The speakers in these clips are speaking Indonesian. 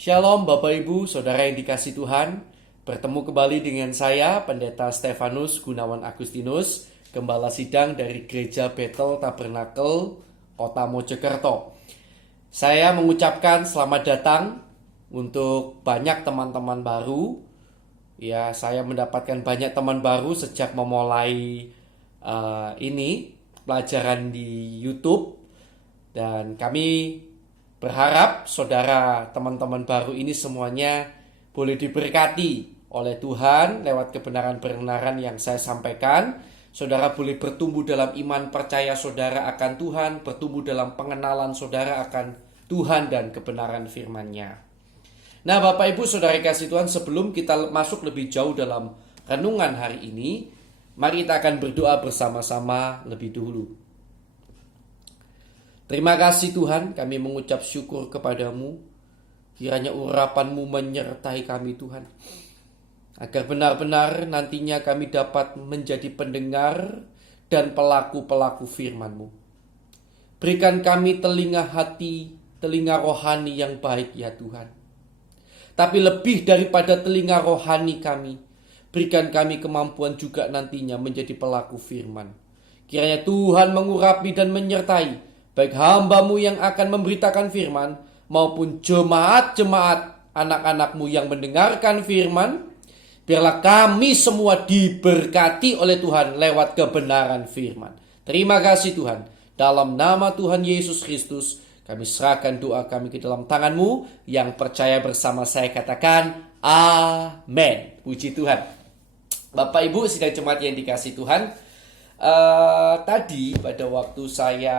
Shalom Bapak Ibu, Saudara yang dikasih Tuhan. Bertemu kembali dengan saya, Pendeta Stefanus Gunawan Agustinus, Gembala Sidang dari Gereja Bethel Tabernakel, Kota Mojokerto. Saya mengucapkan selamat datang untuk banyak teman-teman baru. Ya, saya mendapatkan banyak teman baru sejak memulai ini pelajaran di YouTube. Dan kami berharap saudara teman-teman baru ini semuanya boleh diberkati oleh Tuhan lewat kebenaran-kebenaran yang saya sampaikan. Saudara boleh bertumbuh dalam iman percaya saudara akan Tuhan, bertumbuh dalam pengenalan saudara akan Tuhan dan kebenaran firman-Nya. Nah, Bapak Ibu Saudara kasih Tuhan, sebelum kita masuk lebih jauh dalam renungan hari ini, mari kita akan berdoa bersama-sama lebih dulu. Terima kasih Tuhan, kami mengucap syukur kepadamu. Kiranya urapan-Mu menyertai kami Tuhan, agar benar-benar nantinya kami dapat menjadi pendengar dan pelaku-pelaku firman-Mu. Berikan kami telinga hati, telinga rohani yang baik ya Tuhan. Tapi lebih daripada telinga rohani kami, berikan kami kemampuan juga nantinya menjadi pelaku firman. Kiranya Tuhan mengurapi dan menyertai baik hamba-Mu yang akan memberitakan firman maupun jemaat-jemaat anak-anak-Mu yang mendengarkan firman. Biarlah kami semua diberkati oleh Tuhan lewat kebenaran firman. Terima kasih Tuhan. Dalam nama Tuhan Yesus Kristus kami serahkan doa kami ke dalam tangan-Mu. Yang percaya bersama saya katakan amin. Puji Tuhan. Bapak Ibu sidang jemaat yang dikasih Tuhan, tadi pada waktu saya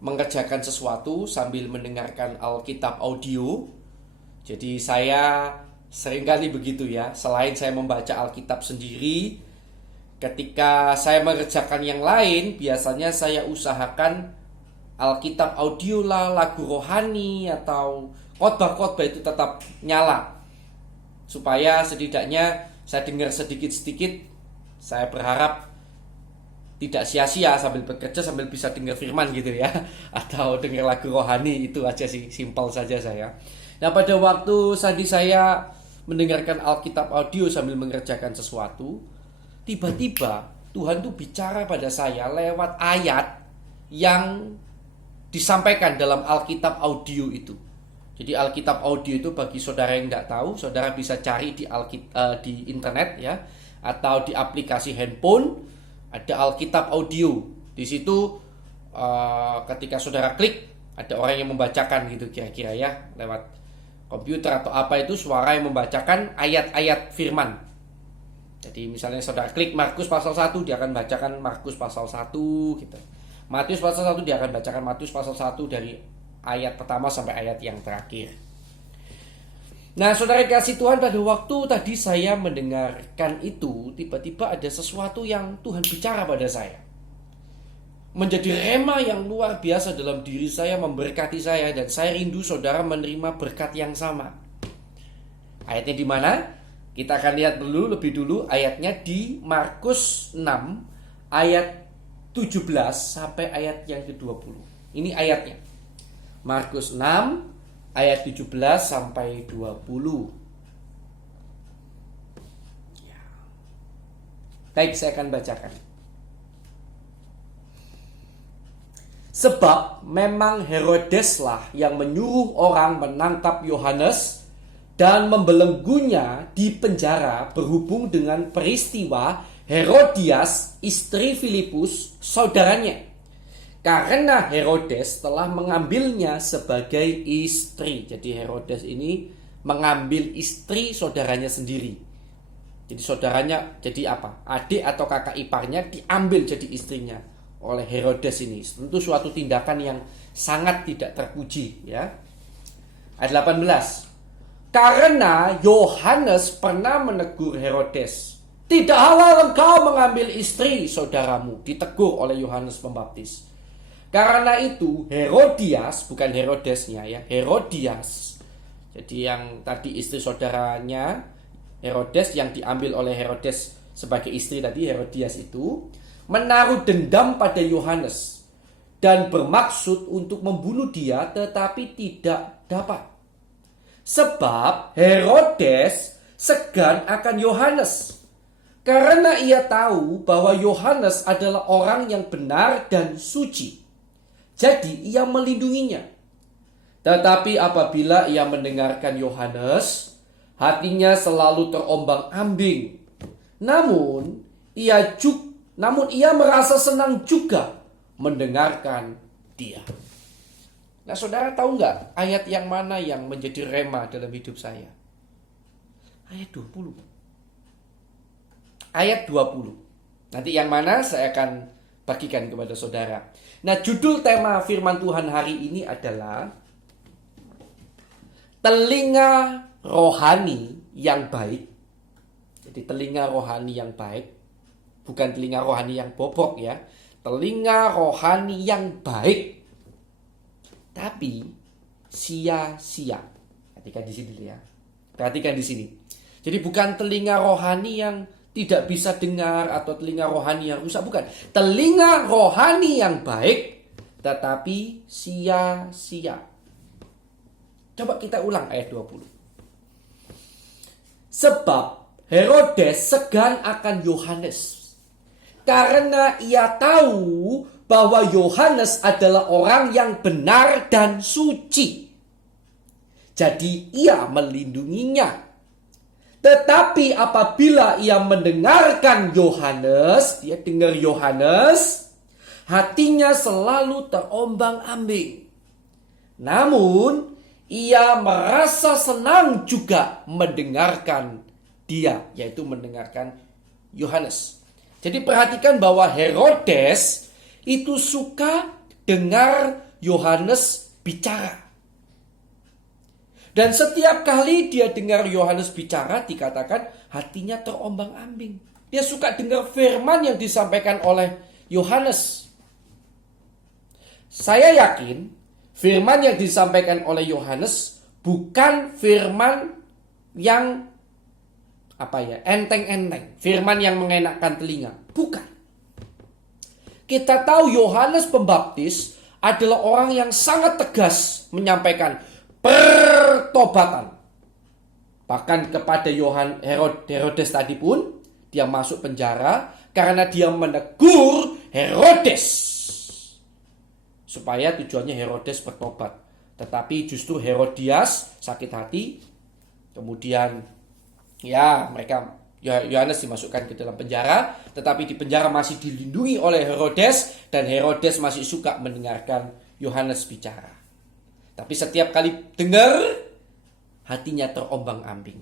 mengerjakan sesuatu sambil mendengarkan Alkitab audio. Jadi saya seringkali begitu ya, selain saya membaca Alkitab sendiri, ketika saya mengerjakan yang lain, biasanya saya usahakan Alkitab audio lah, lagu rohani atau khotbah-khotbah itu tetap nyala, supaya setidaknya saya dengar sedikit-sedikit. Saya berharap tidak sia-sia sambil bekerja sambil bisa dengar firman gitu ya, atau dengar lagu rohani. Itu aja sih, simpel saja saya. Nah, pada waktu tadi saya mendengarkan Alkitab audio sambil mengerjakan sesuatu, tiba-tiba Tuhan tuh bicara pada saya lewat ayat yang disampaikan dalam Alkitab audio itu. Jadi Alkitab audio itu bagi saudara yang tidak tahu, saudara bisa cari di internet ya, atau di aplikasi handphone. Ada Alkitab audio. Di situ ketika saudara klik, ada orang yang membacakan gitu kira-kira ya, lewat komputer atau apa itu, suara yang membacakan ayat-ayat firman. Jadi misalnya saudara klik Markus pasal 1, dia akan bacakan Markus pasal 1 gitu. Matius pasal 1, dia akan bacakan Matius pasal 1 dari ayat pertama sampai ayat yang terakhir. Nah, saudara kasih Tuhan, pada waktu tadi saya mendengarkan itu, tiba-tiba ada sesuatu yang Tuhan bicara pada saya. Menjadi rema yang luar biasa dalam diri saya, memberkati saya, dan saya rindu saudara menerima berkat yang sama. Ayatnya di mana? Kita akan lihat dulu lebih dulu ayatnya di Markus 6 ayat 17 sampai ayat yang ke-20. Ini ayatnya. Markus 6 ayat 17 sampai 20. Ya. Baik, saya akan bacakan. Sebab memang Herodeslah yang menyuruh orang menangkap Yohanes dan membelenggunya di penjara berhubung dengan peristiwa Herodias, istri Filipus, saudaranya. Karena Herodes telah mengambilnya sebagai istri. Jadi Herodes ini mengambil istri saudaranya sendiri. Jadi saudaranya jadi apa? Adik atau kakak iparnya diambil jadi istrinya oleh Herodes ini. Tentu suatu tindakan yang sangat tidak terpuji ya. Ayat 18. Karena Yohanes pernah menegur Herodes, tidak halal engkau mengambil istri saudaramu. Ditegur oleh Yohanes Pembaptis. Karena itu Herodias, bukan Herodesnya ya, Herodias. Jadi yang tadi istri saudaranya Herodes, yang diambil oleh Herodes sebagai istri tadi, Herodias itu menaruh dendam pada Yohanes dan bermaksud untuk membunuh dia, tetapi tidak dapat. Sebab Herodes segan akan Yohanes, karena ia tahu bahwa Yohanes adalah orang yang benar dan suci. Jadi ia melindunginya. Tetapi apabila ia mendengarkan Yohanes, hatinya selalu terombang-ambing. Namun ia merasa senang juga mendengarkan dia. Nah, saudara tahu nggak ayat yang mana yang menjadi rema dalam hidup saya? Ayat 20. Ayat 20. Nanti yang mana saya akan bagikan kepada saudara. Nah, judul tema firman Tuhan hari ini adalah telinga rohani yang baik. Jadi telinga rohani yang baik, bukan telinga rohani yang bobok ya. Telinga rohani yang baik, tapi sia-sia. Perhatikan di sini ya. Perhatikan di sini. Jadi bukan telinga rohani yang tidak bisa dengar atau telinga rohani yang rusak, bukan. Telinga rohani yang baik, tetapi sia-sia. Coba kita ulang ayat 20. Sebab Herodes segan akan Yohanes, karena ia tahu bahwa Yohanes adalah orang yang benar dan suci. Jadi ia melindunginya. Tetapi apabila ia mendengarkan Yohanes, dia dengar Yohanes, hatinya selalu terombang-ambing. Namun ia merasa senang juga mendengarkan dia, yaitu mendengarkan Yohanes. Jadi perhatikan bahwa Herodes itu suka dengar Yohanes bicara. Dan setiap kali dia dengar Yohanes bicara, dikatakan hatinya terombang-ambing. Dia suka dengar firman yang disampaikan oleh Yohanes. Saya yakin firman yang disampaikan oleh Yohanes bukan firman yang enteng-enteng, firman yang mengenakkan telinga. Bukan. Kita tahu Yohanes Pembaptis adalah orang yang sangat tegas menyampaikan pertobatan. Bahkan kepada Herodes tadi pun, dia masuk penjara karena dia menegur Herodes, supaya tujuannya Herodes bertobat. Tetapi justru Herodias sakit hati. Kemudian Yohanes dimasukkan ke dalam penjara, tetapi di penjara masih dilindungi oleh Herodes, dan Herodes masih suka mendengarkan Yohanes bicara. Tapi setiap kali dengar, hatinya terombang-ambing.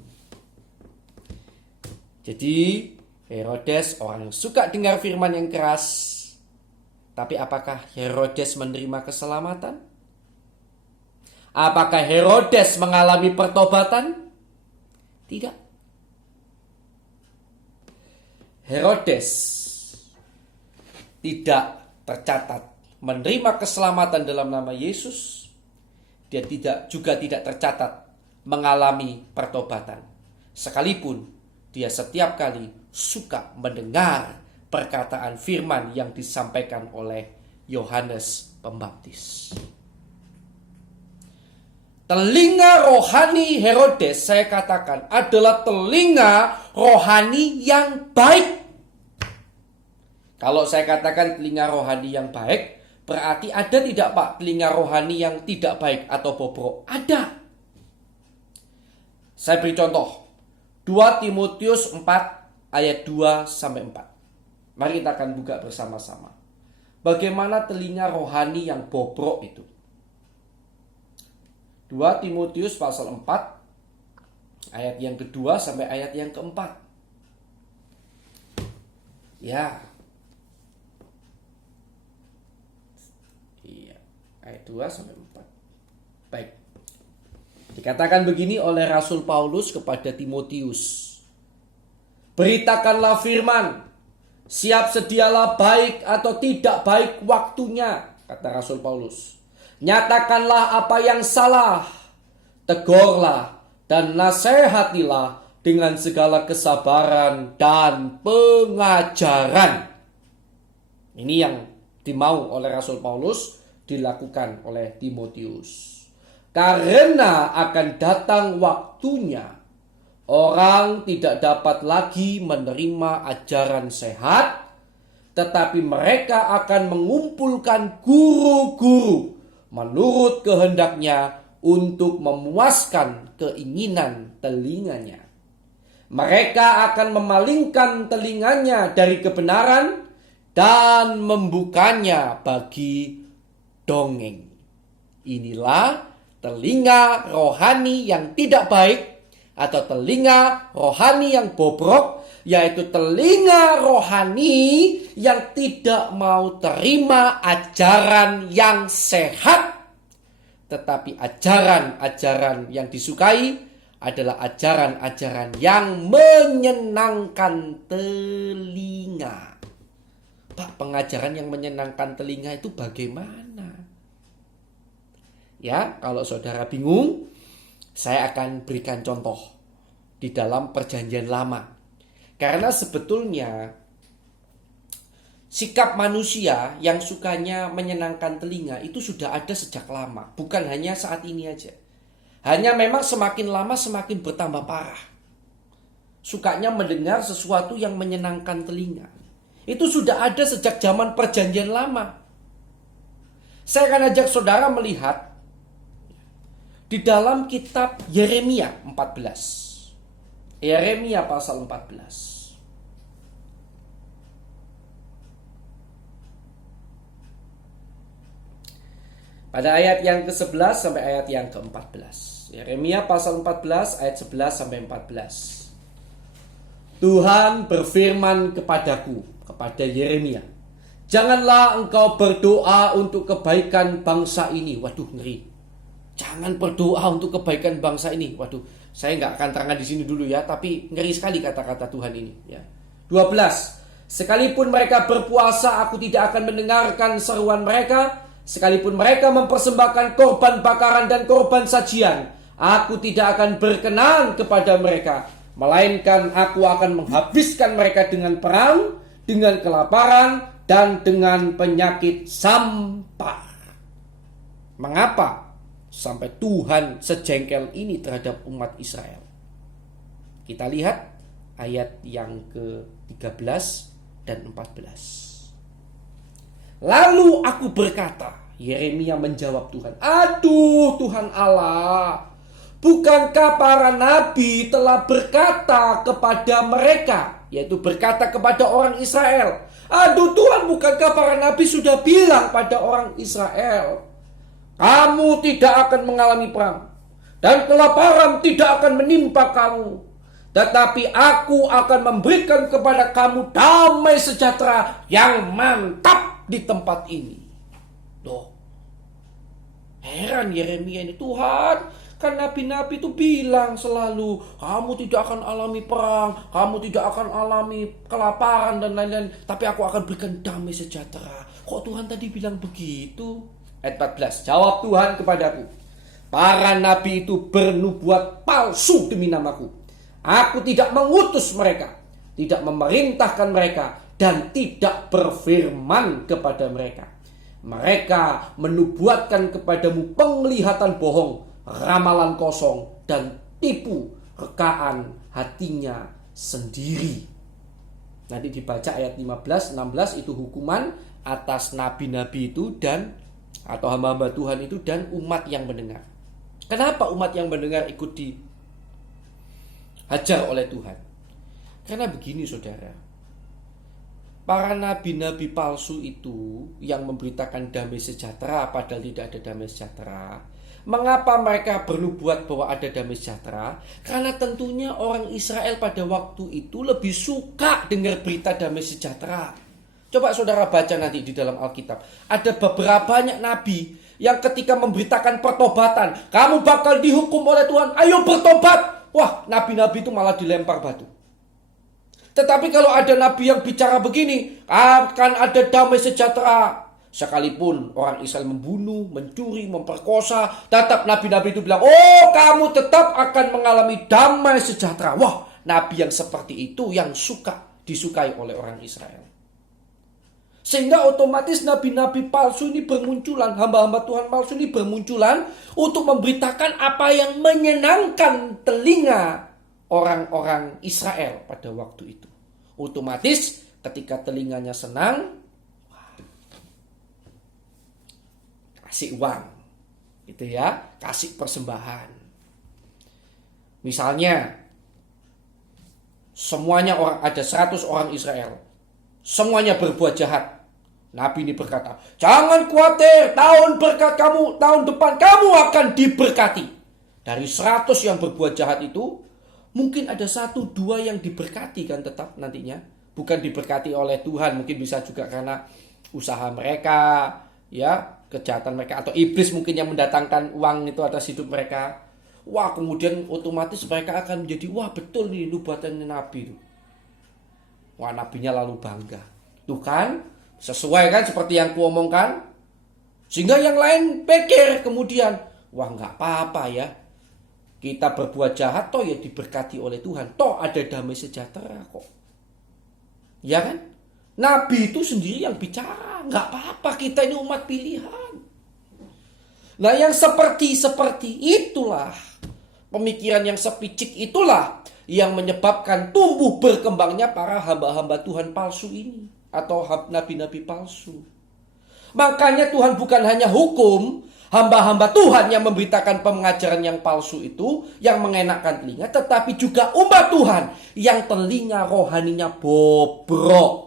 Jadi Herodes orang yang suka dengar firman yang keras. Tapi apakah Herodes menerima keselamatan? Apakah Herodes mengalami pertobatan? Tidak. Herodes tidak tercatat menerima keselamatan dalam nama Yesus. Dia juga tidak tercatat mengalami pertobatan. Sekalipun dia setiap kali suka mendengar perkataan firman yang disampaikan oleh Yohanes Pembaptis. Telinga rohani Herodes, saya katakan, adalah telinga rohani yang baik. Kalau saya katakan telinga rohani yang baik, berarti ada tidak Pak telinga rohani yang tidak baik atau bobrok? Ada. Saya beri contoh. 2 Timotius 4 ayat 2-4. Mari kita akan buka bersama-sama. Bagaimana telinga rohani yang bobrok itu? 2 Timotius pasal 4 ayat yang kedua sampai ayat yang keempat. Ayat 2-4. Baik. Dikatakan begini oleh Rasul Paulus kepada Timotius. Beritakanlah firman, siap sedialah baik atau tidak baik waktunya, kata Rasul Paulus. Nyatakanlah apa yang salah, tegurlah dan nasihatilah dengan segala kesabaran dan pengajaran. Ini yang dimau oleh Rasul Paulus dilakukan oleh Timotius. Karena akan datang waktunya orang tidak dapat lagi menerima ajaran sehat, tetapi mereka akan mengumpulkan guru-guru menurut kehendaknya untuk memuaskan keinginan telinganya. Mereka akan memalingkan telinganya dari kebenaran dan membukanya bagi dongeng. Inilah telinga rohani yang tidak baik atau telinga rohani yang bobrok, yaitu telinga rohani yang tidak mau terima ajaran yang sehat. Tetapi ajaran-ajaran yang disukai adalah ajaran-ajaran yang menyenangkan telinga. Pak, pengajaran yang menyenangkan telinga itu bagaimana? Ya, kalau saudara bingung, saya akan berikan contoh di dalam Perjanjian Lama. Karena sebetulnya sikap manusia yang sukanya menyenangkan telinga itu sudah ada sejak lama. Bukan hanya saat ini aja. Hanya memang semakin lama semakin bertambah parah. Sukanya mendengar sesuatu yang menyenangkan telinga. Itu sudah ada sejak zaman Perjanjian Lama. Saya akan ajak saudara melihat di dalam kitab Yeremia 14. Yeremia pasal 14. Pada ayat yang ke-11 sampai ayat yang ke-14. Yeremia pasal 14 ayat 11 sampai 14. Tuhan berfirman kepadaku, kepada Yeremia, janganlah engkau berdoa untuk kebaikan bangsa ini. Waduh, ngeri. Jangan berdoa untuk kebaikan bangsa ini. Waduh, saya nggak akan terangkan di sini dulu ya, tapi ngeri sekali kata-kata Tuhan ini. Ya. 12. Sekalipun mereka berpuasa, aku tidak akan mendengarkan seruan mereka. Sekalipun mereka mempersembahkan korban bakaran dan korban sajian, aku tidak akan berkenan kepada mereka. Melainkan aku akan menghabiskan mereka dengan perang, dengan kelaparan, dan dengan penyakit sampar. Mengapa sampai Tuhan sejengkel ini terhadap umat Israel? Kita lihat ayat yang ke-13 dan 14. Lalu aku berkata, Yeremia menjawab Tuhan, aduh Tuhan Allah, bukankah para nabi telah berkata kepada mereka, yaitu berkata kepada orang Israel, aduh Tuhan, bukankah para nabi sudah bilang pada orang Israel, kamu tidak akan mengalami perang, dan kelaparan tidak akan menimpa kamu, tetapi aku akan memberikan kepada kamu damai sejahtera yang mantap di tempat ini. Loh, heran Yeremia ini, Tuhan, kan nabi-nabi itu bilang selalu, kamu tidak akan alami perang, kamu tidak akan alami kelaparan dan lain-lain, tapi aku akan berikan damai sejahtera. Kok Tuhan tadi bilang begitu? Ayat 14, jawab Tuhan kepadaku, para nabi itu bernubuat palsu demi namaku. Aku tidak mengutus mereka, tidak memerintahkan mereka, dan tidak berfirman kepada mereka. Mereka menubuatkan kepadamu penglihatan bohong, ramalan kosong, dan tipu rekaan hatinya sendiri. Nanti dibaca ayat 15, 16 itu hukuman atas nabi-nabi itu dan atau hamba-hamba Tuhan itu dan umat yang mendengar. Kenapa umat yang mendengar ikut dihajar oleh Tuhan? Karena begini saudara, para nabi-nabi palsu itu yang memberitakan damai sejahtera padahal tidak ada damai sejahtera. Mengapa mereka bernubuat bahwa ada damai sejahtera? Karena tentunya orang Israel pada waktu itu lebih suka dengar berita damai sejahtera. Coba saudara baca nanti di dalam Alkitab. Ada beberapa banyak nabi yang ketika memberitakan pertobatan, kamu bakal dihukum oleh Tuhan, ayo bertobat. Wah, nabi-nabi itu malah dilempar batu. Tetapi kalau ada nabi yang bicara begini, akan ada damai sejahtera. Sekalipun orang Israel membunuh, mencuri, memperkosa, tetap nabi-nabi itu bilang, oh kamu tetap akan mengalami damai sejahtera. Wah, nabi yang seperti itu yang disukai oleh orang Israel. Sehingga otomatis nabi-nabi palsu ini bermunculan, hamba-hamba Tuhan palsu ini bermunculan untuk memberitakan apa yang menyenangkan telinga orang-orang Israel pada waktu itu. Otomatis ketika telinganya senang, kasih uang, gitu ya, kasih persembahan. Misalnya, semuanya ada 100 orang Israel, semuanya berbuat jahat. Nabi ini berkata, jangan khawatir, tahun berkat kamu, tahun depan kamu akan diberkati. Dari 100 yang berbuat jahat itu, mungkin ada 1-2 yang diberkati kan tetap nantinya. Bukan diberkati oleh Tuhan, mungkin bisa juga karena usaha mereka, ya, kejahatan mereka, atau iblis mungkin yang mendatangkan uang itu atas hidup mereka. Wah, kemudian otomatis mereka akan menjadi, wah betul nih nubuatan Nabi. Wah, nabinya lalu bangga. Tuh kan, sesuai kan seperti yang kuomongkan. Sehingga yang lain pikir kemudian, wah nggak apa-apa ya, kita berbuat jahat toh ya diberkati oleh Tuhan, toh ada damai sejahtera kok. Ya kan? Nabi itu sendiri yang bicara, nggak apa-apa, kita ini umat pilihan. Nah, yang seperti itulah, pemikiran yang sepicik itulah yang menyebabkan tumbuh berkembangnya para hamba-hamba Tuhan palsu ini, atau nabi-nabi palsu. Makanya Tuhan bukan hanya hukum hamba-hamba Tuhan yang memberitakan pengajaran yang palsu itu, yang mengenakkan telinga, tetapi juga umat Tuhan yang telinga rohaninya bobrok.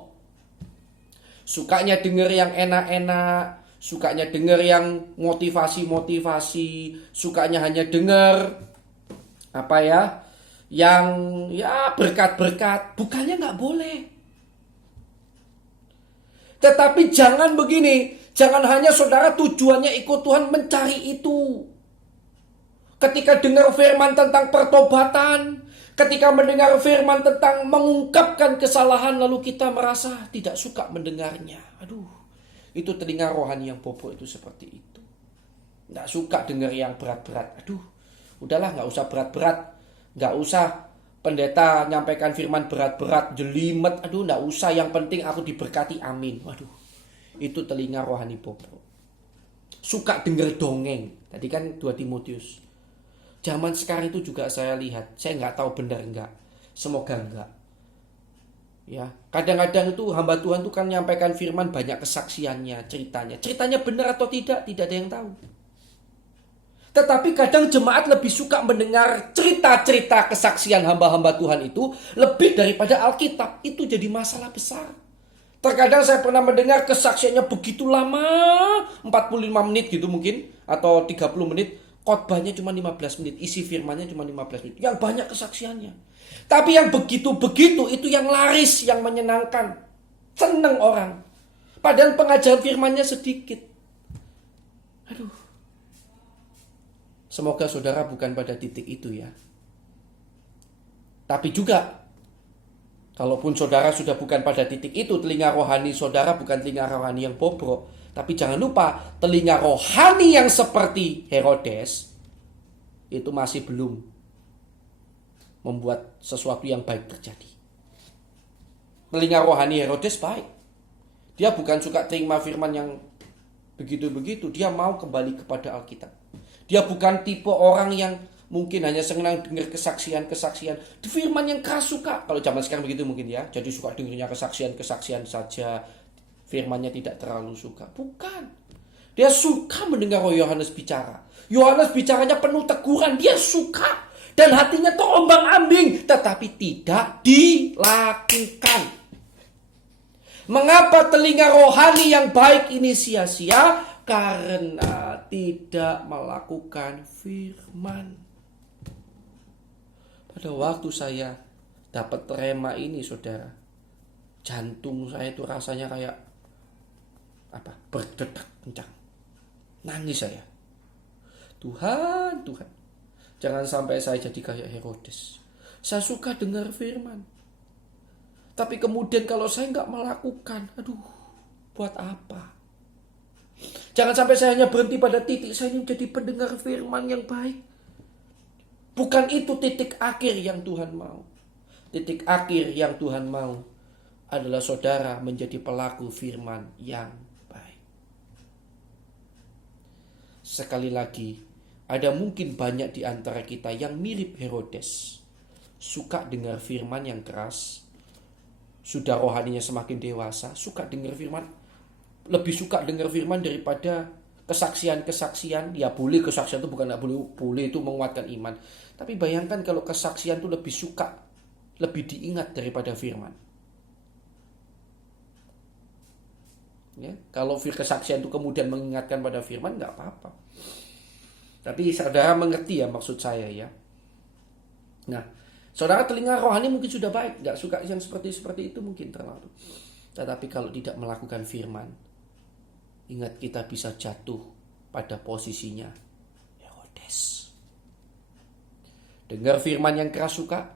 Sukanya dengar yang enak-enak, sukanya dengar yang motivasi-motivasi, sukanya hanya dengar yang berkat-berkat. Bukannya nggak boleh. Tetapi jangan begini, jangan hanya saudara tujuannya ikut Tuhan mencari itu. Ketika dengar firman tentang pertobatan, ketika mendengar firman tentang mengungkapkan kesalahan, lalu kita merasa tidak suka mendengarnya. Aduh, itu telinga rohani yang bobrok itu seperti itu. Nggak suka dengar yang berat-berat. Aduh, udahlah nggak usah berat-berat. Nggak usah pendeta nyampaikan firman berat-berat, jelimet. Aduh, nggak usah, yang penting aku diberkati, amin. Waduh, itu telinga rohani bobrok. Suka dengar dongeng. Tadi kan 2 Timotius. Zaman sekarang itu juga saya lihat, saya nggak tahu benar enggak, semoga enggak. Ya, kadang-kadang itu hamba Tuhan itu kan nyampaikan firman banyak kesaksiannya, ceritanya benar atau tidak ada yang tahu. Tetapi kadang jemaat lebih suka mendengar cerita-cerita kesaksian hamba-hamba Tuhan itu lebih daripada Alkitab. Itu jadi masalah besar. Terkadang saya pernah mendengar kesaksiannya begitu lama, 45 menit gitu mungkin, atau 30 menit. Khotbahnya cuma 15 menit, isi firmannya cuma 15 menit. Yang banyak kesaksiannya. Tapi yang begitu-begitu itu yang laris, yang menyenangkan. Senang orang. Padahal pengajaran firmannya sedikit. Aduh. Semoga saudara bukan pada titik itu ya. Tapi juga, kalaupun saudara sudah bukan pada titik itu, telinga rohani saudara bukan telinga rohani yang bobrok. Tapi jangan lupa, telinga rohani yang seperti Herodes itu masih belum membuat sesuatu yang baik terjadi. Telinga rohani Herodes baik. Dia bukan suka terima firman yang begitu-begitu. Dia mau kembali kepada Alkitab. Dia bukan tipe orang yang mungkin hanya senang dengar kesaksian-kesaksian. Firman yang keras suka. Kalau zaman sekarang begitu mungkin ya. Jadi suka dengarnya kesaksian-kesaksian saja. Firmannya tidak terlalu suka. Bukan. Dia suka mendengar Yohanes bicara. Yohanes bicaranya penuh teguran. Dia suka. Dan hatinya terombang-ambing. Tetapi tidak dilakukan. Mengapa telinga rohani yang baik ini sia-sia? Karena tidak melakukan firman. Pada waktu saya dapat rema ini saudara, jantung saya itu rasanya kayak berdetak kencang. Nangis saya. Tuhan, jangan sampai saya jadi kayak Herodes. Saya suka dengar firman, tapi kemudian kalau saya nggak melakukan, aduh, buat apa? Jangan sampai saya hanya berhenti pada titik saya ini menjadi pendengar firman yang baik. Bukan itu titik akhir yang Tuhan mau. Titik akhir yang Tuhan mau adalah saudara menjadi pelaku firman yang baik. Sekali lagi, ada mungkin banyak di antara kita yang mirip Herodes, suka dengar firman yang keras, sudah rohaninya semakin dewasa, suka dengar firman, lebih suka dengar firman daripada kesaksian-kesaksian. Ya boleh kesaksian itu bukan nggak boleh, boleh itu menguatkan iman. Tapi bayangkan kalau kesaksian itu lebih suka, lebih diingat daripada firman. Ya, kalau kesaksian itu kemudian mengingatkan pada firman, nggak apa-apa. Tapi saudara mengerti ya maksud saya ya. Nah, saudara telinga rohani mungkin sudah baik, nggak suka yang seperti itu mungkin terlalu. Tetapi kalau tidak melakukan firman, ingat kita bisa jatuh pada posisinya Herodes. Dengar firman yang keras suka,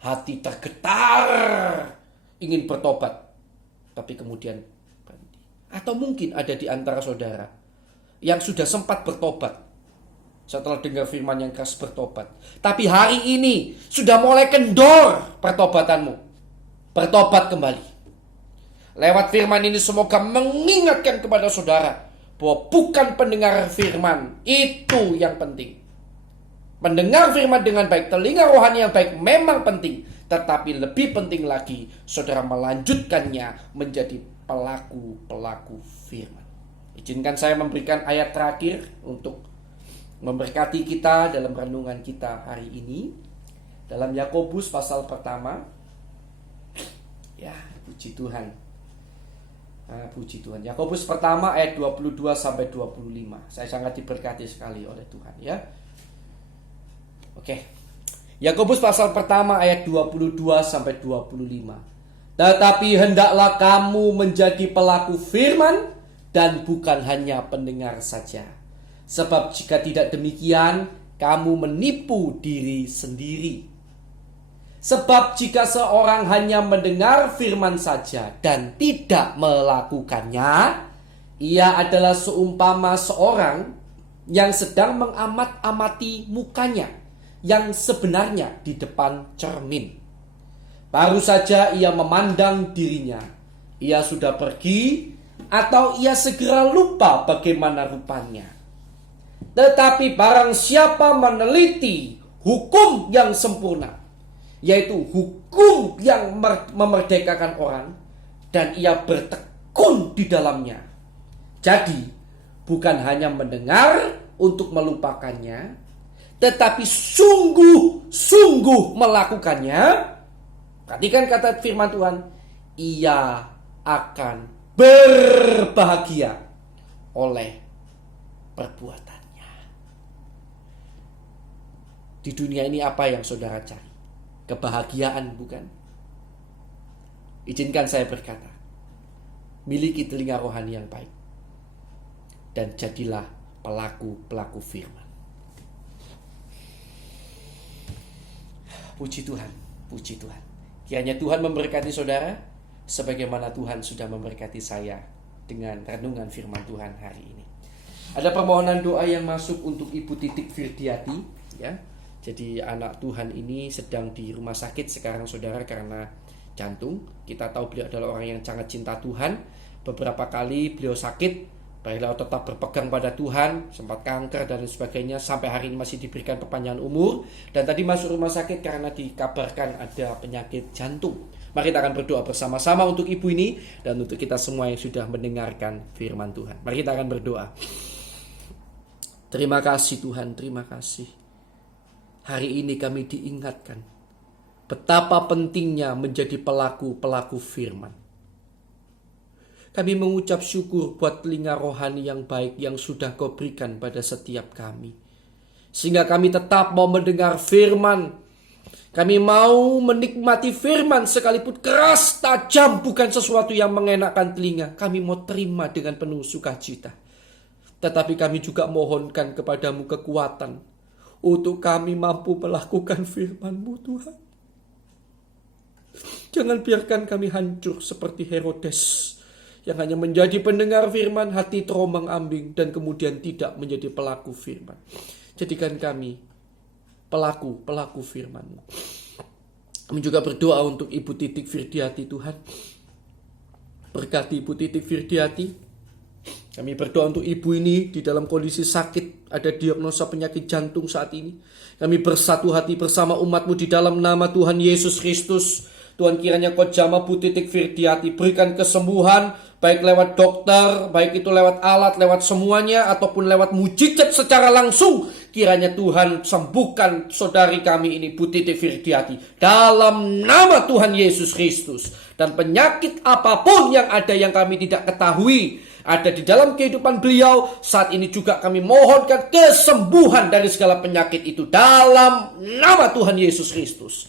hati tergetar, ingin bertobat, tapi kemudian berhenti. Atau mungkin ada di antara saudara yang sudah sempat bertobat, setelah dengar firman yang keras bertobat, tapi hari ini sudah mulai kendor pertobatanmu. Bertobat kembali. Lewat firman ini semoga mengingatkan kepada saudara bahwa bukan pendengar firman itu yang penting. Mendengar firman dengan baik, telinga rohani yang baik memang penting, tetapi lebih penting lagi saudara melanjutkannya menjadi pelaku-pelaku firman. Izinkan saya memberikan ayat terakhir untuk memberkati kita dalam renungan kita hari ini. Dalam Yakobus pasal pertama. Ya, puji Tuhan. Puji Tuhan. Yakobus pertama ayat 22 sampai 25. Saya sangat diberkati sekali oleh Tuhan ya. Oke. Yakobus pasal pertama ayat 22 sampai 25. Tetapi hendaklah kamu menjadi pelaku firman dan bukan hanya pendengar saja. Sebab jika tidak demikian, kamu menipu diri sendiri. Sebab jika seorang hanya mendengar firman saja dan tidak melakukannya, ia adalah seumpama seorang yang sedang mengamat-amati mukanya yang sebenarnya di depan cermin. Baru saja ia memandang dirinya, ia sudah pergi atau ia segera lupa bagaimana rupanya. Tetapi barang siapa meneliti hukum yang sempurna, yaitu hukum yang memerdekakan orang, dan ia bertekun di dalamnya. Jadi bukan hanya mendengar untuk melupakannya, tetapi sungguh-sungguh melakukannya. Perhatikan kata firman Tuhan, ia akan berbahagia oleh perbuatannya. Di dunia ini apa yang saudara cari? Kebahagiaan, bukan? Izinkan saya berkata, miliki telinga rohani yang baik dan jadilah pelaku-pelaku firman. Puji Tuhan, puji Tuhan. Kiranya Tuhan memberkati saudara sebagaimana Tuhan sudah memberkati saya dengan renungan firman Tuhan hari ini. Ada permohonan doa yang masuk untuk Ibu Titik Firdiati ya. Jadi anak Tuhan ini sedang di rumah sakit sekarang saudara karena jantung. Kita tahu beliau adalah orang yang sangat cinta Tuhan. Beberapa kali beliau sakit, beliau tetap berpegang pada Tuhan, sempat kanker dan sebagainya, sampai hari ini masih diberikan perpanjangan umur. Dan tadi masuk rumah sakit karena dikabarkan ada penyakit jantung. Mari kita akan berdoa bersama-sama untuk ibu ini dan untuk kita semua yang sudah mendengarkan firman Tuhan. Mari kita akan berdoa. Terima kasih Tuhan, terima kasih. Hari ini kami diingatkan betapa pentingnya menjadi pelaku-pelaku firman. Kami mengucap syukur buat telinga rohani yang baik yang sudah Kau berikan pada setiap kami. Sehingga kami tetap mau mendengar firman. Kami mau menikmati firman sekalipun keras, tajam, bukan sesuatu yang mengenakkan telinga. Kami mau terima dengan penuh sukacita. Tetapi kami juga mohonkan kepadamu kekuatan untuk kami mampu melakukan firman-Mu Tuhan. Jangan biarkan kami hancur seperti Herodes yang hanya menjadi pendengar firman, hati terombang-ambing, dan kemudian tidak menjadi pelaku firman. Jadikan kami pelaku firman-Mu. Kami juga berdoa untuk Ibu Titik Firdiati Tuhan. Berkati Ibu Titik Firdiati. Kami berdoa untuk ibu ini di dalam kondisi sakit, ada diagnosa penyakit jantung saat ini. Kami bersatu hati bersama umat-Mu di dalam nama Tuhan Yesus Kristus. Tuhan, kiranya Kau jamah Bu Titik Firdiati, berikan kesembuhan, baik lewat dokter, baik itu lewat alat, lewat semuanya, ataupun lewat mujizat secara langsung. Kiranya Tuhan sembuhkan saudari kami ini, Bu Titik Firdiati, dalam nama Tuhan Yesus Kristus. Dan penyakit apapun yang ada yang kami tidak ketahui, ada di dalam kehidupan beliau, saat ini juga kami mohonkan kesembuhan dari segala penyakit itu dalam nama Tuhan Yesus Kristus.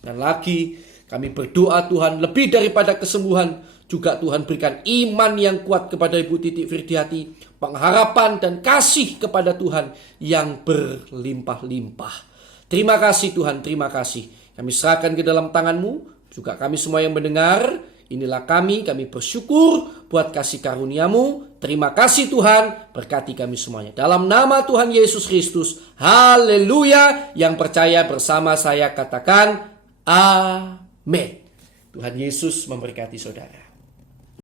Dan lagi kami berdoa Tuhan, lebih daripada kesembuhan, juga Tuhan berikan iman yang kuat kepada Ibu Titik Firdiati, pengharapan dan kasih kepada Tuhan yang berlimpah-limpah. Terima kasih Tuhan, terima kasih. Kami serahkan ke dalam tangan-Mu, juga kami semua yang mendengar. Inilah kami bersyukur buat kasih karunia-Mu. Terima kasih Tuhan, berkati kami semuanya. Dalam nama Tuhan Yesus Kristus, haleluya. Yang percaya bersama saya katakan, amin. Tuhan Yesus memberkati saudara.